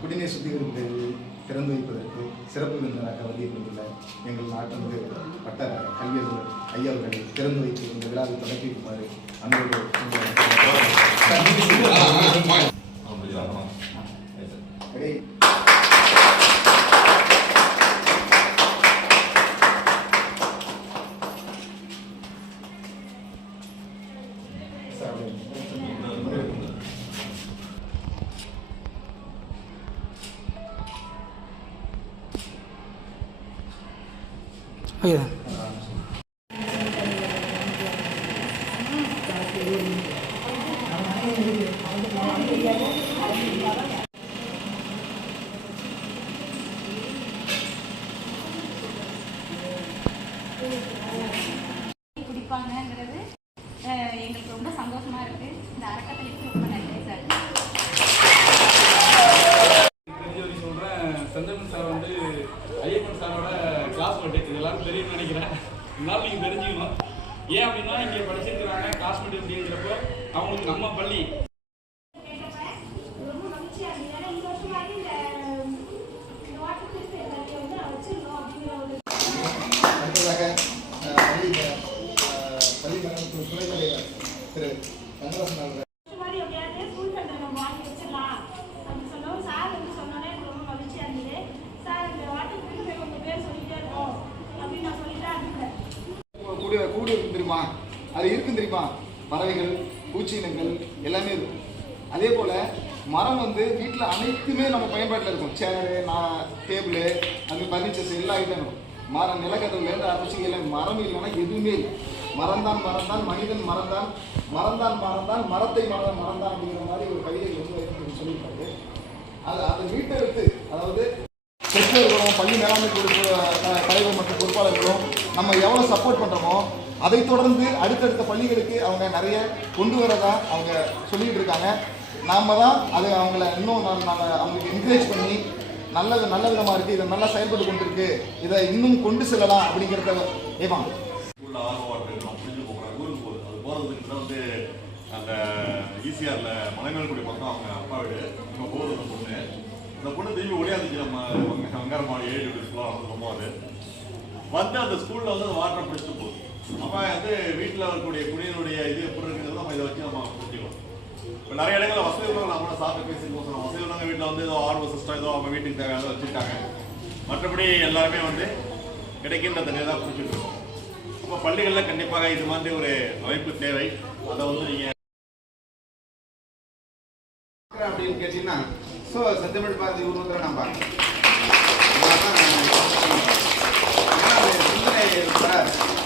குடிநீர் சுத்திகரிப்பு திறந்து வைப்பதற்கு சிறப்பு விருந்தினராக வருகை கொண்டுள்ள எங்கள் நாட்டிற்கு வட்டார கல்வி அலுவலர் ஐயா அவர்களை திறந்து வைத்து இந்த விழாவை தொடக்கி வைக்குமாறு அன்போடு ஓகே குடிப்பாங்கங்கிறது அஹ், எங்களுக்கு ரொம்ப சந்தோஷமா இருக்கு. இந்த அறக்கட்டளைக்கு ரொம்ப நன்றி சார். சொல்கிறேன் செந்தமிழ் சார் ஐயப்பன் சாரோட கிளாஸ்மேட் இது எல்லாரும் தெரியும்னு நினைக்கிறேன். இருந்தாலும் நீங்கள் தெரிஞ்சுக்கணும். ஏன் அப்படின்னா இங்கே படிச்சிருக்கிறாங்க கிளாஸ்மேட் அப்படிங்கிறப்ப அவங்களுக்கு நம்ம பள்ளி. ரொம்ப மகிழ்ச்சியா இருக்கு. ஏன்னா இந்த வருஷமாவது இந்த இந்த வாட்டர் திருப்பி எல்லாத்தையும் வந்து வச்சிருந்தோம் அப்படிங்கிற ஒரு அடுத்ததாக அஹ், பள்ளி அஹ், பள்ளி கல்வி துணை தலைவர் திரு கங்கராசன் அவர்கள் வருஷம் மாதிரி எப்படியாவது ஸ்கூல் சென்டர் நம்ம வாங்கி வச்சிடலாம் அப்படின்னு சொன்னோம் சார் வந்து சொன்னோன்னே எனக்கு ரொம்ப மகிழ்ச்சியா இருந்தது சார் இந்த வாட்டர் திருப்பி உங்க பேர் சொல்லிட்டே இருக்கோம் அப்படின்னு நான் சொல்லிட்டு அனுப்புறேன் கூடு கூடு இருக்கும் தெரியுமா? அது இருக்கும் தெரியுமா? பறவைகள் பூச்சியினங்கள் எல்லாமே இருக்கும். அதே போல் மரம் வந்து வீட்டில் அனைத்துமே நம்ம பயன்பாட்டில் இருக்கும். சேரு நான் டேபிள் அந்த பர்னிச்சர்ஸ் எல்லா ஐட்டமும் மரம் நிலக்கதவுலேருந்து ஆரம்பிச்சு எல்லாம் மரம் இல்லைன்னா எதுவுமே இல்லை. மறந்தான் மறந்தான் மனிதன் மறந்தான் மறந்தான் மறந்தான் மரத்தை மறந்தான் மறந்தான் அப்படிங்கிற மாதிரி ஒரு கவிதைகள் வந்து வைரமுத்து சொல்லியிருக்காரு. அது அதை எடுத்து அதாவது பெற்றோர்களும் பள்ளி மேலாண்மை குழு தலைவர் மற்றும் பொறுப்பாளர்களும் நம்ம எவ்வளோ சப்போர்ட் பண்ணுறோமோ அதை தொடர்ந்து அடுத்தடுத்த பள்ளிகளுக்கு அவங்க நிறைய கொண்டு வரதா அவங்க சொல்லிட்டு இருக்காங்க. நாம தான் அதை அவங்கள இன்னும் நம்ம அவங்களுக்கு என்கரேஜ் பண்ணி நல்ல நல்ல விதமாக இருக்குது இதை நல்லா செயல்பட்டு கொண்டிருக்கு இதை இன்னும் கொண்டு செல்லலாம் அப்படிங்கிறத ஏமா. ஸ்கூலில் ஆர்வம் வாட்டர் புரிஞ்சு போகிறாங்க ஊருக்கு போகுது. அது போகிறதுக்கு தான் வந்து அந்த ஈசிஆரில் மலைமேல்குடி பக்கம் அவங்க அப்பா வீடு. இங்கே போகிறது பொண்ணு. அந்த பொண்ணு திரும்பி ஒளியாந்துச்சு நம்ம வங்க- வங்காரமாடி ஏழு ஸ்கூலாக வந்து அது. வந்து அந்த ஸ்கூலில் வந்து அந்த வாட்டரை பிடிச்சிட்டு போகுது. அப்போ வந்து வீட்டில் இருக்கக்கூடிய குடியினுடைய இது எப்படி இருக்குங்கிறது நம்ம இதை வச்சு நம்ம புரிஞ்சுக்கலாம் இப்போ நிறைய இடங்களில் வசதி உள்ளவங்க நம்ம கூட சாப்பிட்டு பேசியிருக்கோம். சொன்னோம் வசதி உள்ளவங்க வீட்டில் வந்து ஏதோ ஆர்வ சிஸ்டம் ஏதோ அவங்க வீட்டுக்கு தேவையானதை வச்சுருக்காங்க மற்றபடி எல்லாருமே வந்து கிடைக்கின்ற தண்ணியை தான் குடிச்சிட்டு இருக்கோம். இப்போ பள்ளிகளில் கண்டிப்பாக இது மாதிரி ஒரு அமைப்பு தேவை. அதை வந்து நீங்கள் அப்படின்னு கேட்டீங்கன்னா ஸோ சத்தியமணி பாரதி ஊர் நான் பார்க்குறேன் Thank you.